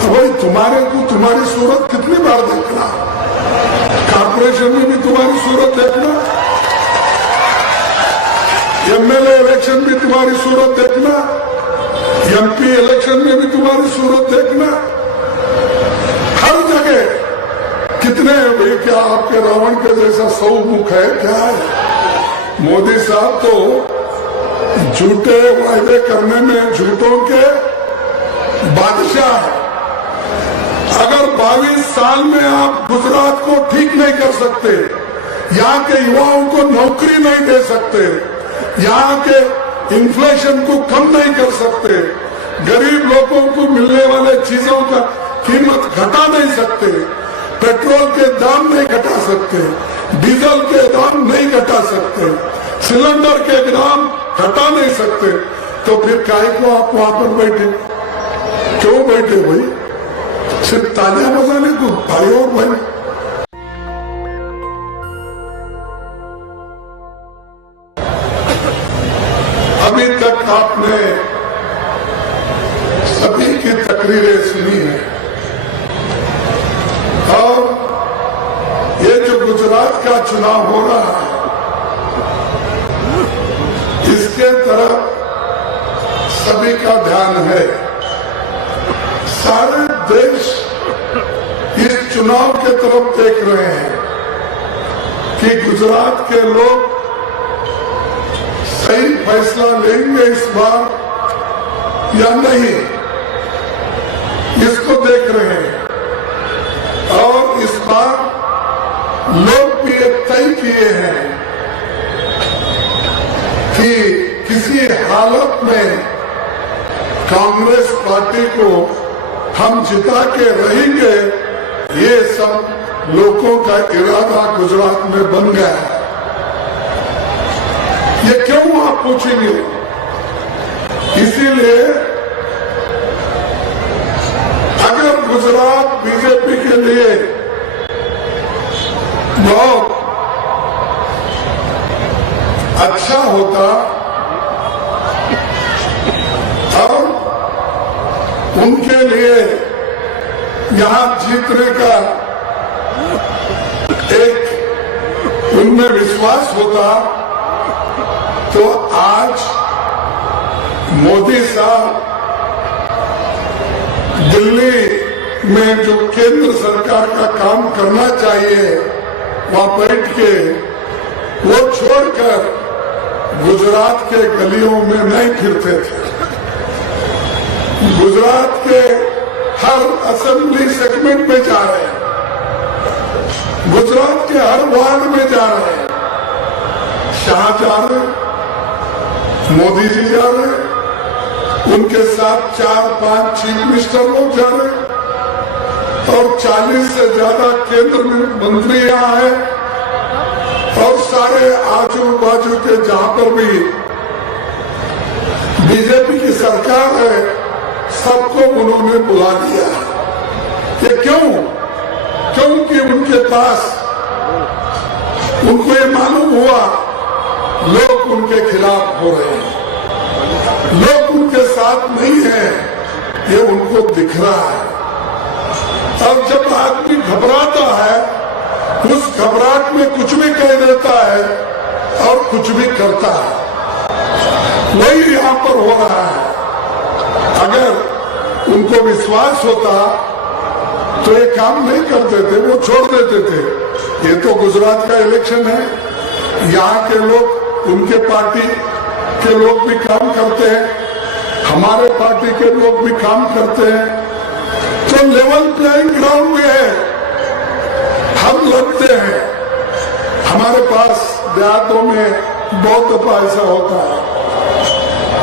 तो भाई तुम्हारे को तुम्हारी सूरत कितनी बार देखना, कॉर्पोरेशन में भी तुम्हारी सूरत देखना, एमएलए इलेक्शन भी तुम्हारी सूरत देखना, एमपी इलेक्शन में भी तुम्हारी सूरत देखना, हर जगह कितने भाई क्या आपके रावण के जैसा 100 मुख है क्या है। मोदी साहब तो झूठे वायदे करने में झूठों के बादशाह है। अगर 22 साल में आप गुजरात को ठीक नहीं कर सकते, यहाँ के युवाओं को नौकरी नहीं दे सकते, यहाँ के इन्फ्लेशन को कम नहीं कर सकते, गरीब लोगों को मिलने वाले चीजों का कीमत घटा नहीं सकते, पेट्रोल के दाम नहीं घटा सकते, डीजल के दाम नहीं घटा सकते, सिलेंडर के दाम घटा नहीं सकते, तो फिर काहे को आप वहां पर बैठे, क्यों बैठे भाई? सिर्फ तालियां बजाने को भाई और भाई। अभी तक आपने सभी की तकरीरें सुनी है और ये जो गुजरात का चुनाव हो रहा है इसके तरफ सभी का ध्यान है। सारे देश इस चुनाव के तरफ देख रहे हैं कि गुजरात के लोग सही फैसला लेंगे इस बार या नहीं, इसको देख रहे हैं। और इस बार लोग भी एक तय किए हैं कि किसी हालत में कांग्रेस पार्टी को हम जिता के रहेंगे, ये सब लोगों का इरादा गुजरात में बन गया है। ये क्यों आप पूछेंगे? इसीलिए अगर गुजरात बीजेपी के लिए बहुत अच्छा होता और उनके लिए यहां जीतने का एक उनमें विश्वास होता, तो आज मोदी साहब दिल्ली में जो केंद्र सरकार का काम करना चाहिए वहां बैठ के वो छोड़कर गुजरात के गलियों में नहीं फिरते थे। गुजरात के हर असेंबली सेगमेंट में जा रहे हैं, गुजरात के हर वार्ड में जा रहे हैं, शाह जा रहे, मोदी जी जा रहे, उनके साथ 4-5 चीफ मिनिस्टर लोग जा रहे और 40 से ज्यादा केंद्र मंत्री यहाँ है और सारे आजू बाजू के जहां पर भी बीजेपी की सरकार है सबको उन्होंने बुला लिया। ये क्यों? क्योंकि उनके पास उनको ये मालूम हुआ लोग उनके खिलाफ हो रहे हैं, लोग उनके साथ नहीं है, ये उनको दिख रहा है। और जब आदमी घबराता है उस घबराहट में कुछ भी कह देता है और कुछ भी करता है, वही यहां पर हो रहा है। अगर उनको विश्वास होता तो ये काम नहीं करते थे, वो छोड़ देते थे। ये तो गुजरात का इलेक्शन है, यहाँ के लोग उनके पार्टी के लोग भी काम करते हैं, हमारे पार्टी के लोग भी काम करते हैं, तो लेवल प्लेइंग ग्राउंड में है, हम लड़ते हैं। हमारे पास देहातों में बहुत दफा ऐसा होता है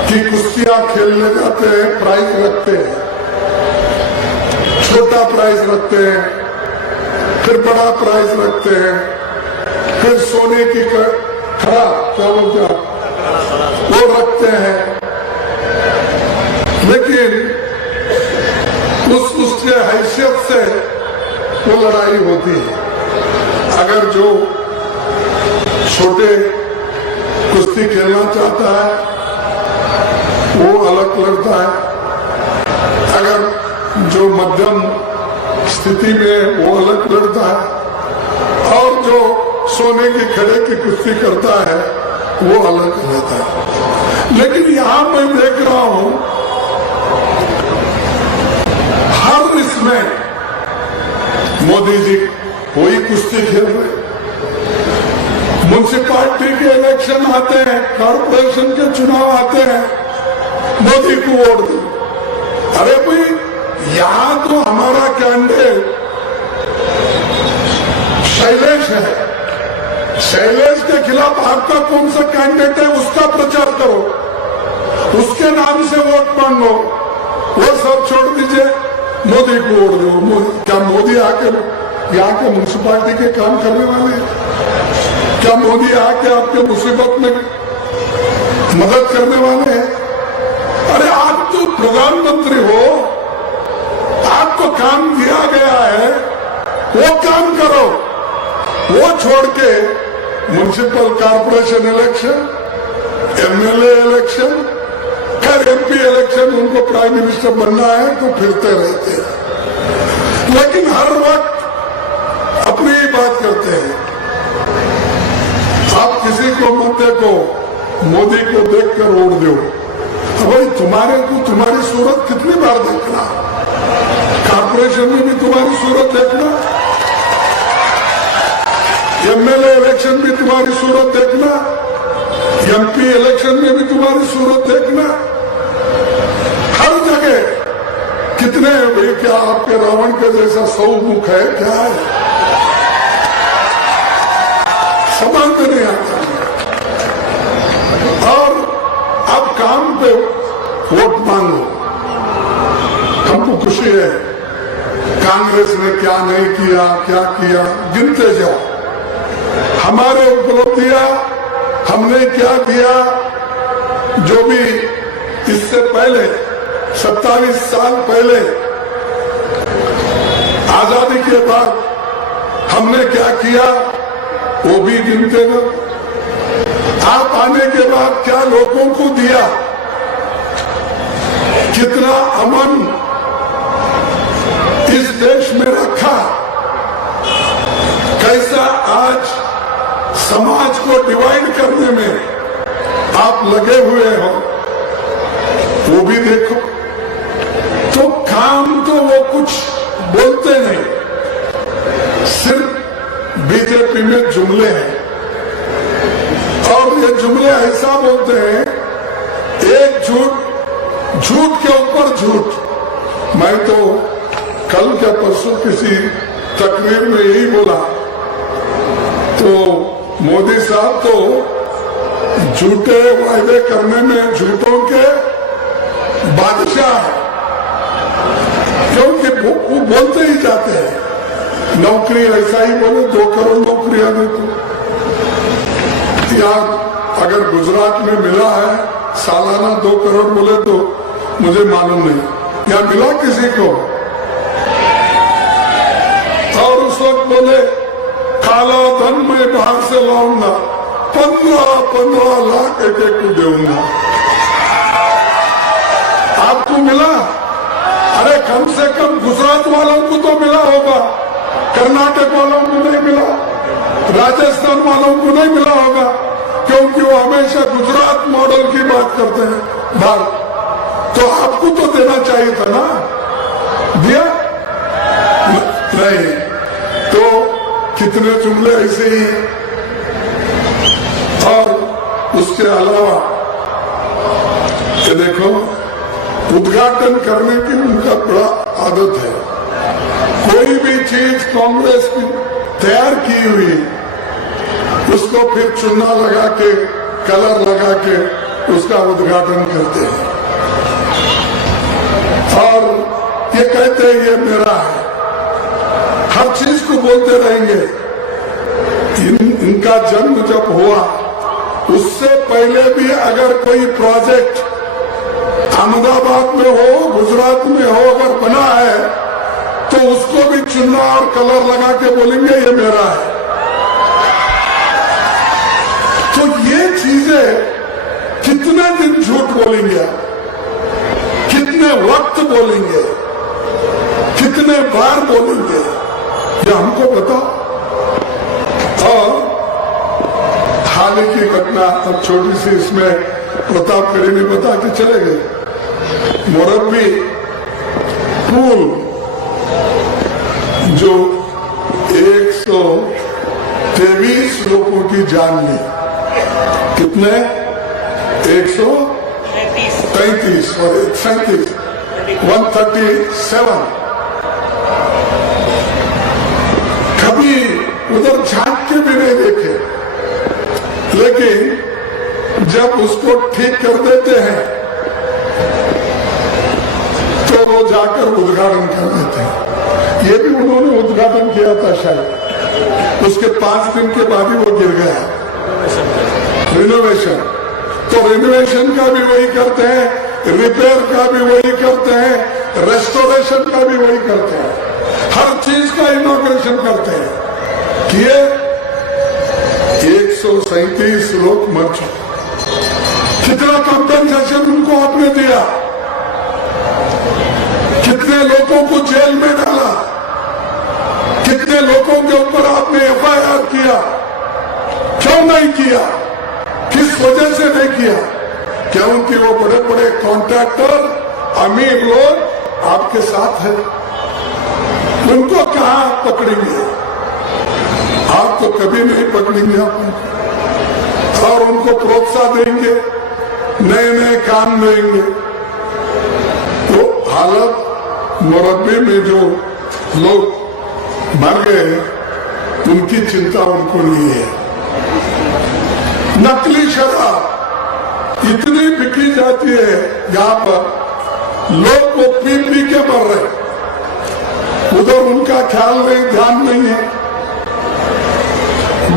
कि कुश्तियां खेलने जाते हैं, प्राइज रखते हैं, छोटा प्राइज रखते हैं, फिर बड़ा प्राइज रखते हैं, फिर सोने की खड़ा क्या बोलते हैं वो रखते हैं, लेकिन उसके हैसियत से वो लड़ाई होती है। अगर जो छोटे कुश्ती खेलना चाहता है वो अलग लड़ता है, अगर जो मध्यम स्थिति में वो अलग लड़ता है और जो सोने की खड़े की कुश्ती करता है वो अलग रहता है। लेकिन यहां मैं देख रहा हूं हर इसमें मोदी जी वही कुश्ती खेल रहे। म्युनिसिपालिटी के इलेक्शन आते हैं, कॉर्पोरेशन के चुनाव आते हैं, मोदी को वोट दो। अरे भाई यहां तो हमारा कैंडिडेट शैलेश है, शैलेश के खिलाफ आपका कौन सा कैंडिडेट है उसका प्रचार करो, उसके नाम से वोट मांगो, वो सब छोड़ दीजिए, मोदी को वोट दो। क्या मोदी आके यहाँ के म्युनिसिपालिटी के काम करने वाले हैं? क्या मोदी आके आपके मुसीबत में मदद करने वाले हैं? अरे आप तो प्रधानमंत्री हो, आपको काम दिया गया है, वो काम करो। वो छोड़ के municipal corporation election, MLA election, खैर एमपी इलेक्शन, उनको प्राइम मिनिस्टर बनना है तो फिरते रहते हैं, लेकिन हर वक्त अपनी ही बात करते हैं। आप किसी को मत देखो, मोदी को देखकर वोट दो। भाई तुम्हारे को तुम्हारी सूरत कितनी बार देखना, कॉर्पोरेशन में भी तुम्हारी सूरत देखना, एमएलए इलेक्शन भी तुम्हारी सूरत देखना, एमपी इलेक्शन में भी तुम्हारी सूरत देखना। हर जगह कितने भाई, क्या आपके रावण के जैसा 100 मुख है क्या है? समझ में नहीं आता। और अब काम पे वोट मांगो, हमको खुशी है कांग्रेस ने क्या नहीं किया, क्या किया, गिनते जाओ हमारे उपलब्धियां, हमने क्या किया। जो भी इससे पहले 27 साल पहले आजादी के बाद हमने क्या किया वो भी गिनते ना। आप आने के बाद क्या लोगों को दिया, कितना अमन इस देश में रखा, कैसा आज समाज को डिवाइड करने में आप लगे हुए हो, वो भी देखो। तो काम तो वो कुछ बोलते नहीं, सिर्फ बीजेपी में जुमले हैं, और ये जुमले ऐसा बोलते हैं, एक झूठ के ऊपर झूठ। मैं तो कल क्या परसों किसी तकरीर में यही बोला, तो मोदी साहब तो झूठे वायदे करने में झूठों के बादशाह है, क्योंकि वो बोलते ही जाते हैं। नौकरी ऐसा ही बोले 2 करोड़ नौकरियां दे दो, या अगर गुजरात में मिला है सालाना 2 करोड़ बोले तो मुझे मालूम नहीं, या मिला किसी को। और उस वक्त बोले काला धन मैं बाहर से लाऊंगा, 15 लाख एक को दूंगा। आपको मिला? अरे कम से कम गुजरात वालों को तो मिला होगा, कर्नाटक वालों को नहीं मिला, राजस्थान वालों को नहीं मिला होगा, क्योंकि वो हमेशा गुजरात मॉडल की बात करते हैं बाहर। तो आपको तो देना चाहिए था ना, दिया नहीं। तो कितने जुमले ऐसे ही हैं। और उसके अलावा ये देखो, उद्घाटन करने की उनका बड़ा आदत है। कोई भी चीज कांग्रेस की तैयार की हुई, उसको फिर चुन्ना लगा के, कलर लगा के उसका उद्घाटन करते हैं, और ये कहते हैं ये मेरा है। हर चीज को बोलते रहेंगे। इनका जन्म जब हुआ उससे पहले भी अगर कोई प्रोजेक्ट अहमदाबाद में हो, गुजरात में हो, अगर बना है तो उसको भी चुन्ना और कलर लगा के बोलेंगे ये मेरा है। तो ये चीजें कितने दिन झूठ बोलेंगे, कितने वक्त बोलेंगे। कितने बार बोलेंगे ये हमको बताओ। और हाल ही की घटना अब छोटी सी, इसमें प्रतापगढ़ी ने बता के चले गए। मोरबी पुल जो 123 लोगों की जान ली। कितने? 133 और 137 कभी उधर झांक के भी नहीं देखे, लेकिन जब उसको ठीक कर देते हैं तो वो जाकर उद्घाटन कर देते हैं। ये भी उन्होंने उद्घाटन किया था शायद, उसके 5 दिन के बाद ही वो गिर गया। रिनोवेशन, तो रिनोवेशन का भी वही करते हैं, रिपेयर का भी वही करते हैं, रेस्टोरेशन का भी वही करते हैं, हर चीज का इनॉग्रेशन करते हैं। किए 137 लोग मर चुके। कितना कंपेंसेशन उनको आपने दिया, कितने लोगों को जेल में डाला, कितने लोगों के ऊपर आपने FIR किया, क्यों नहीं किया, किस वजह से नहीं किया? क्योंकि वो बड़े बड़े कॉन्ट्रैक्टर, अमीर लोग आपके साथ हैं। उनको कहां पकड़ेंगे? आप तो कभी नहीं पकड़ेंगे आप उनको, और उनको प्रोत्साहन देंगे, नए नए काम देंगे। तो हालत मोरबी में जो लोग मर गए उनकी चिंता उनको नहीं है। नकली शराब इतनी बिकी जाती है यहाँ पर, लोग वो पी पी के मर रहे, उधर उनका ख्याल नहीं, ध्यान नहीं है।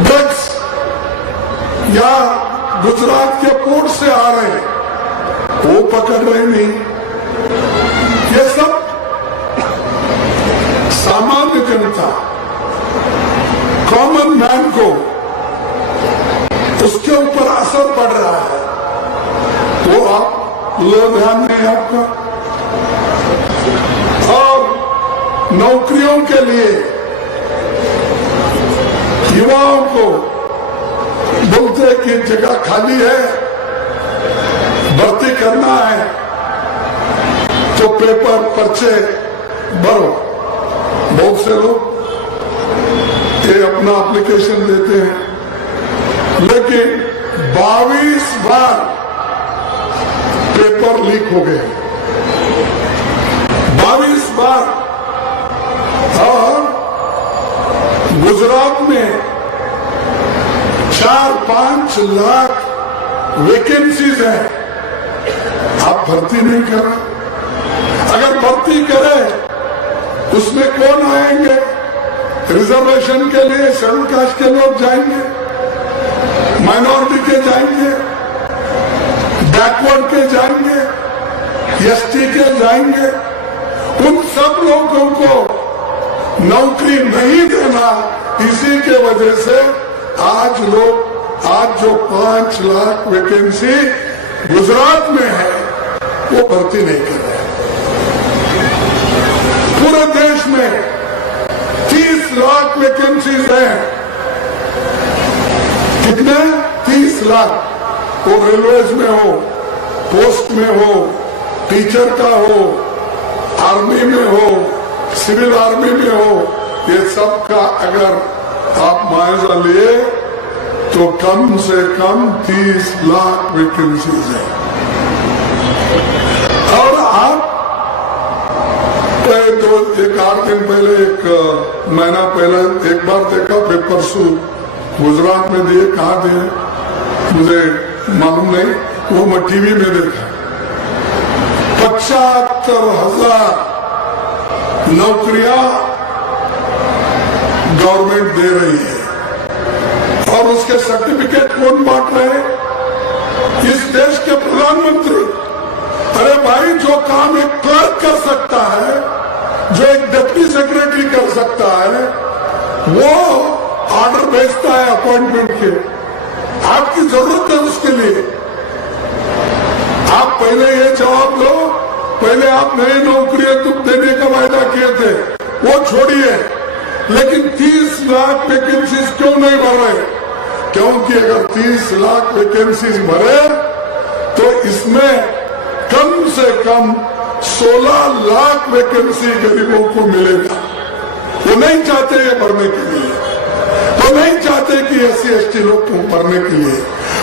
ड्रग्स या गुजरात के पोर्ट से आ रहे हैं, वो पकड़ रहे नहीं। ये सब सामान्य जनता, कॉमन मैन को उसके ऊपर असर पड़ रहा है। वो आप लोग ध्यान नहीं आपका। और नौकरियों के लिए युवाओं को बोलते कि जगह खाली है, भर्ती करना है तो पेपर पर्चे भरो। बहुत से लोग ये अपना एप्लीकेशन देते हैं, लेकिन 22 बार पेपर लीक हो गए, 22 बार। और गुजरात में 4-5 लाख वैकेंसीज हैं, आप भर्ती नहीं कर रहे। अगर भर्ती करें उसमें कौन आएंगे? रिजर्वेशन के लिए शेड्यूल कास्ट के लोग जाएंगे, माइनॉरिटी के जाएंगे, बैकवर्ड के जाएंगे, ST के जाएंगे। उन सब लोगों को नौकरी नहीं देना, इसी के वजह से आज जो 5 लाख वैकेंसी गुजरात में है वो भर्ती नहीं कर रहे। पूरे देश में 30 लाख वैकेंसीज हैं। कितने? 30 लाख। वो रेलवेज में हो, पोस्ट में हो, टीचर का हो, आर्मी में हो, सिविल आर्मी में हो, ये सब का अगर आप मुआवजा लिए तो कम से कम 30 लाख वैकेंसीज है। और आप तो 1-8 दिन पहले, 1 महीना पहले एक बार देखा पेपर शू गुजरात में दिए, कहाँ दिए मुझे मालूम नहीं, वो मैं टीवी में देखा। 75,000 नौकरियां गवर्नमेंट दे रही है, और उसके सर्टिफिकेट कौन बांट रहे हैं? इस देश के प्रधानमंत्री। अरे भाई, जो काम एक क्लर्क कर सकता है, जो एक डिप्टी सेक्रेटरी कर सकता है, वो ऑर्डर भेजता है अपॉइंटमेंट के। आपकी जरूरत है उसके लिए। आप पहले ये जवाब दो पहले आप नई नौकरियां तुम देने का वायदा किए थे, वो छोड़िए, लेकिन 30 लाख वैकेंसीज क्यों नहीं भर रहे? क्योंकि अगर 30 लाख वैकेंसीज भरे तो इसमें कम से कम 16 लाख वैकेंसी गरीबों को मिलेगा। वो नहीं चाहते ये भरने के लिए, वो नहीं चाहते कि SC/ST लोग को भरने के लिए,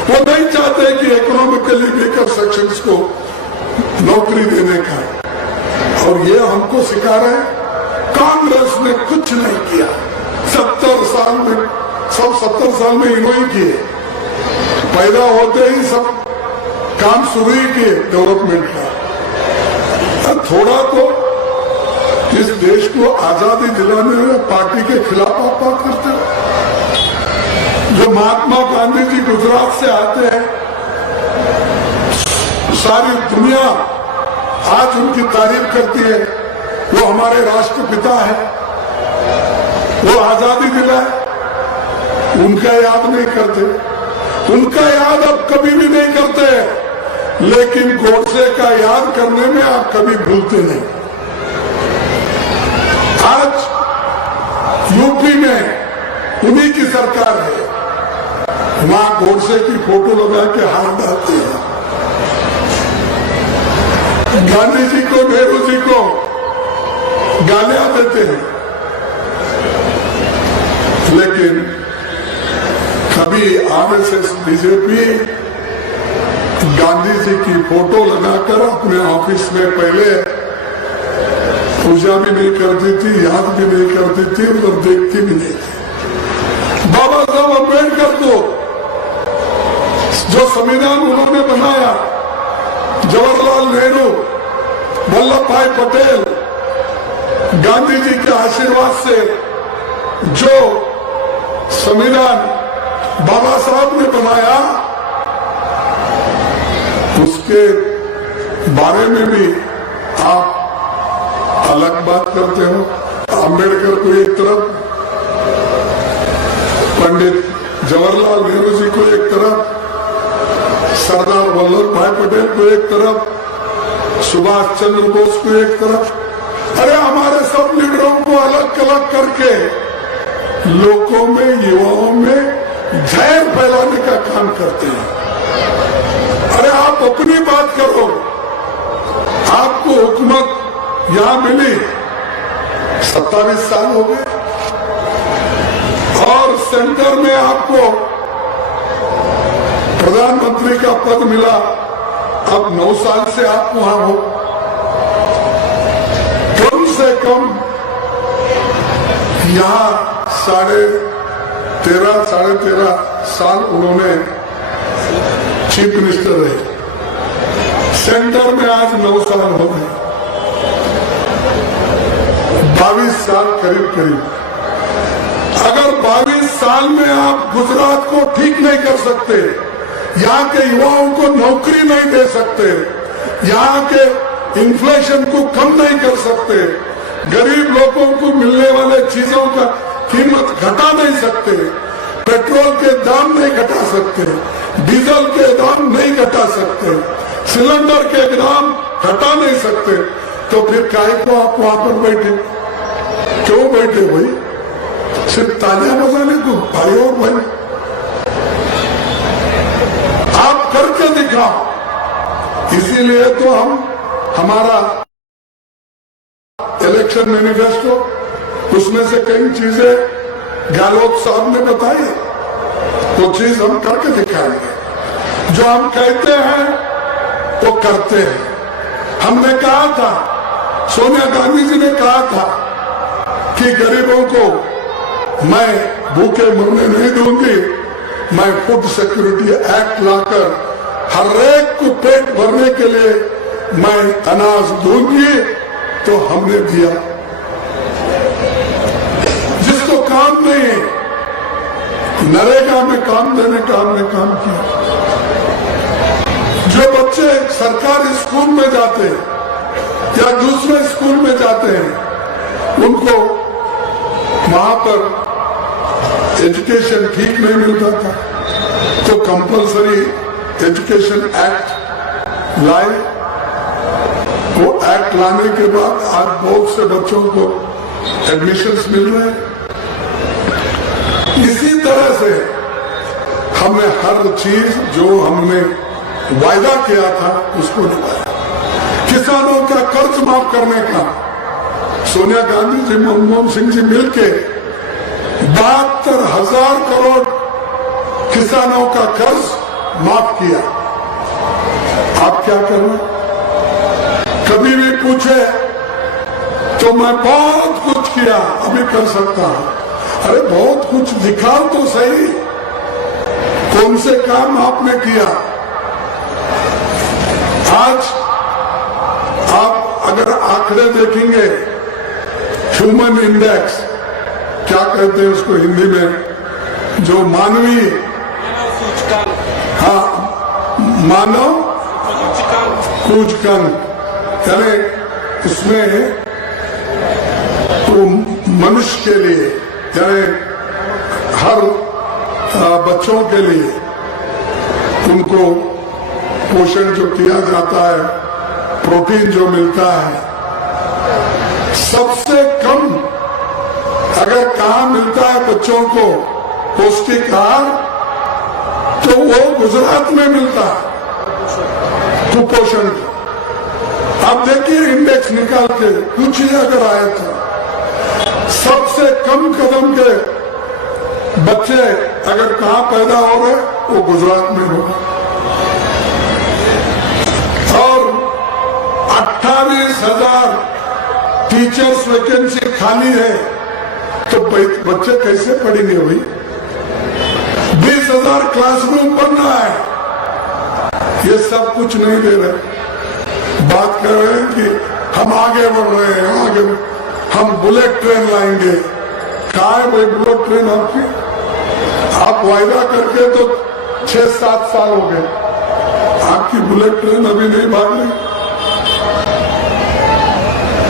वो नहीं चाहते कि इकोनॉमिकली वीकर सेक्शंस को नौकरी देने का। और ये हमको सिखा रहे हैं। कांग्रेस ने कुछ नहीं किया 70 साल में, सब 70 साल में इन्होंने किए, पैदा होते ही सब काम शुरू ही किए डेवलपमेंट का। थोड़ा तो इस देश को आजादी दिलाने में पार्टी के खिलाफ आप बात करते हो। जो महात्मा गांधी जी गुजरात से आते हैं, सारी दुनिया आज उनकी तारीफ करती है, वो हमारे राष्ट्रपिता है, वो आजादी दिलाए, उनका याद नहीं करते, उनका याद अब कभी भी नहीं करते। लेकिन गोडसे का याद करने में आप कभी भूलते नहीं। आज यूपी में उन्हीं की सरकार है, वहां गोडसे की फोटो लगा के हाथ डालते हैं, गांधी जी को, नेहरू जी को गालियां देते हैं। लेकिन कभी RSS बीजेपी गांधी जी की फोटो लगाकर अपने ऑफिस में पहले पूजा भी नहीं करती थी, याद भी नहीं करती थी, उधर देखती भी नहीं थी। बाबा साहब अम्बेडकर को जो संविधान उन्होंने बनाया, जवाहरलाल नेहरू, वल्लभ भाई पटेल, गांधी जी के आशीर्वाद से जो संविधान बाबा साहब ने बनाया, उसके बारे में भी आप अलग बात करते हो। अम्बेडकर को एक तरफ, पंडित जवाहरलाल नेहरू जी को एक तरफ, सरदार वल्लभ भाई पटेल को एक तरफ, सुभाष चंद्र बोस को एक तरफ। अरे हमारे सब लीडरों को अलग अलग करके लोगों में, युवाओं में जहर फैलाने का काम करते हैं। अरे आप अपनी बात करो। आपको हुकूमत यहां मिली 27 साल हो गए और सेंटर में आपको प्रधानमंत्री का पद मिला, अब 9 साल से आप वहां हो। कम से कम यहां 13.5 साल उन्होंने चीफ मिनिस्टर रहे, सेंटर में आज 9 साल हो गए, 22 साल करीब। अगर 22 साल में आप गुजरात को ठीक नहीं कर सकते, यहाँ के युवाओं को नौकरी नहीं दे सकते, यहाँ के इन्फ्लेशन को कम नहीं कर सकते, गरीब लोगों को मिलने वाले चीजों का कीमत घटा नहीं सकते, पेट्रोल के दाम नहीं घटा सकते, डीजल के दाम नहीं घटा सकते, सिलेंडर के दाम घटा नहीं सकते, तो फिर काहे को आप वहां पर बैठे? क्यों बैठे भाई? सिर्फ तालियां बजाने को? भाई और भाई आप करके दिखाओ। इसीलिए तो हमारा इलेक्शन मैनिफेस्टो, उसमें से कई चीजें गहलोत साहब ने बताई, वो चीज हम करके दिखाएंगे। जो हम कहते हैं वो करते हैं। हमने कहा था, सोनिया गांधी जी ने कहा था कि गरीबों को मैं भूखे मरने नहीं दूंगी, मैं फूड सिक्योरिटी एक्ट लाकर हर एक को पेट भरने के लिए मैं अनाज दूंगी। तो हमने दिया। जिसको काम नहीं है, नरेगा में काम देने का हमने काम किया। जो बच्चे सरकारी स्कूल में जाते हैं या दूसरे स्कूल में जाते हैं, उनको वहां पर एजुकेशन ठीक नहीं मिलता था, तो कंपलसरी एजुकेशन एक्ट लाए। वो एक्ट लाने के बाद आज बहुत से बच्चों को एडमिशन्स मिल रहे हैं। इसी तरह से हमने हर चीज जो हमने वायदा किया था उसको निभाया। किसानों का कर्ज माफ करने का सोनिया गांधी जी, मनमोहन सिंह जी मिलके 72,000 करोड़ किसानों का कर्ज माफ किया। आप क्या कर रहे हैं? कभी भी पूछे तो मैं बहुत कुछ किया, अभी कर सकता हूं। अरे बहुत कुछ दिखाओ तो सही, कौन से काम आपने किया। आज आप अगर आंकड़े देखेंगे, ह्यूमन इंडेक्स क्या कहते हैं उसको हिंदी में, जो मानवीय, हाँ, मानव सूचकांक, यानी इसमें तो मनुष्य के लिए, यानी हर बच्चों के लिए उनको पोषण जो किया जाता है, प्रोटीन जो मिलता है, सबसे कम अगर कहाँ मिलता है बच्चों को पौष्टिक आहार, तो वो गुजरात में मिलता है कुपोषण। आप देखिए इंडेक्स निकाल के पूछिए, अगर आया था सबसे कम कदम के बच्चे अगर कहाँ पैदा हो रहे, वो गुजरात में हो। और 28,000 टीचर्स वैकेंसी खाली है, तो बच्चे कैसे पढ़ेंगे भाई? 20,000 क्लासरूम बन रहा है, ये सब कुछ नहीं दे रहे। बात कर रहे हैं कि हम आगे बढ़ रहे हैं, आगे हम बुलेट ट्रेन लाएंगे। कहाँ है भाई बुलेट ट्रेन आपकी? आप वायदा करके तो 6-7 साल हो गए, आपकी बुलेट ट्रेन अभी नहीं भाग रही।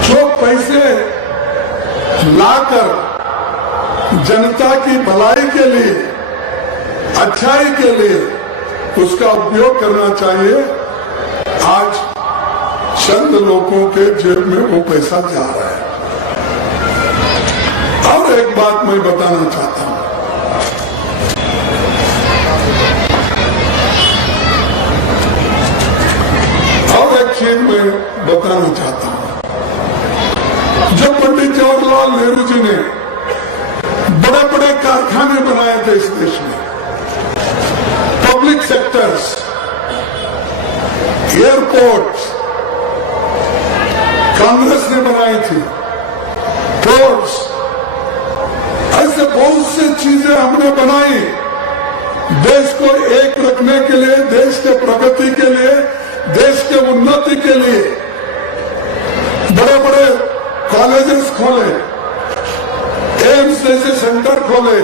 जो पैसे लाकर जनता की भलाई के लिए, अच्छाई के लिए उसका उपयोग करना चाहिए। आज चंद लोगों के जेब में वो पैसा जा रहा है। और एक बात मैं बताना चाहता हूं, और एक चीज मैं बताना चाहता हूं। जब पंडित जवाहरलाल नेहरू जी ने बड़े बड़े कारखाने बनाए थे इस देश में, पब्लिक सेक्टर्स, एयरपोर्ट्स कांग्रेस ने बनाई थी, पोर्ट्स, ऐसे बहुत सी चीजें हमने बनाई देश को एक रखने के लिए, देश के प्रगति के लिए, देश के उन्नति के लिए। बड़े बड़े कॉलेजेस खोले, एम्स जैसे सेंटर खोले,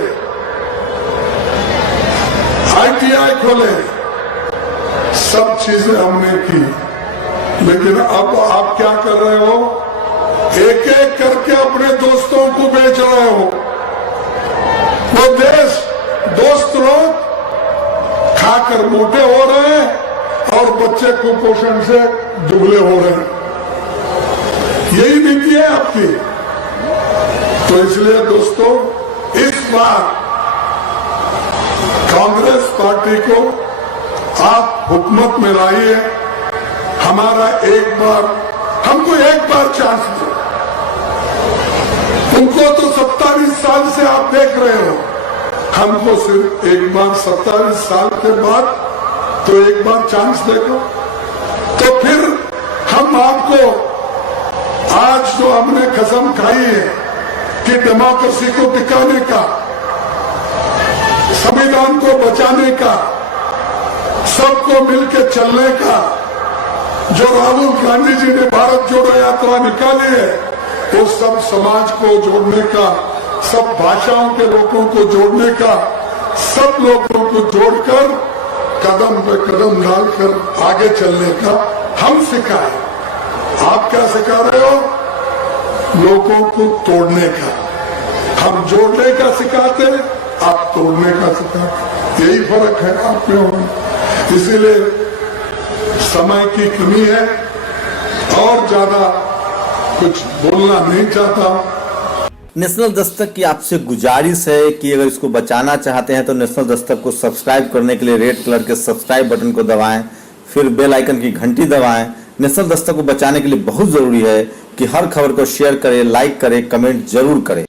ITI खोले, सब चीजें हमने की। लेकिन अब आप क्या कर रहे हो? एक एक करके अपने दोस्तों को बेच रहे हो। वो देश दोस्त लोग खाकर मोटे हो रहे हैं और बच्चे कुपोषण से दुबले हो रहे हैं। यही नीति है आपकी। तो इसलिए दोस्तों, इस बार कांग्रेस पार्टी को आप हुकूमत में लाइए। हमारा हमको एक बार चांस दो। उनको तो 27 साल से आप देख रहे हो, हमको सिर्फ एक बार 27 साल के बाद तो एक बार चांस देखो। तो फिर हम आपको आज जो हमने कसम खाई है कि डेमोक्रेसी को टिकाने का, संविधान को बचाने का, सबको मिलकर चलने का, जो राहुल गांधी जी ने भारत जोड़ो यात्रा निकाली है, वो सब समाज को जोड़ने का, सब भाषाओं के लोगों को जोड़ने का, सब लोगों को जोड़कर कदम पे कदम डालकर आगे चलने का हम सिखाए। आप क्या सिखा रहे हो? लोगों को तोड़ने का। हम जोड़ने का सिखाते, आप तोड़ने का सिखाते। यही फर्क है आप में और। इसीलिए समय की कमी है, और ज्यादा कुछ बोलना नहीं चाहता। नेशनल दस्तक की आपसे गुजारिश है कि अगर इसको बचाना चाहते हैं तो नेशनल दस्तक को सब्सक्राइब करने के लिए रेड कलर के सब्सक्राइब बटन को दबाएं, फिर बेल आइकन की घंटी दबाएं। नेशनल दस्तक को बचाने के लिए बहुत जरूरी है कि हर खबर को शेयर करें, लाइक करें, कमेंट जरूर करें।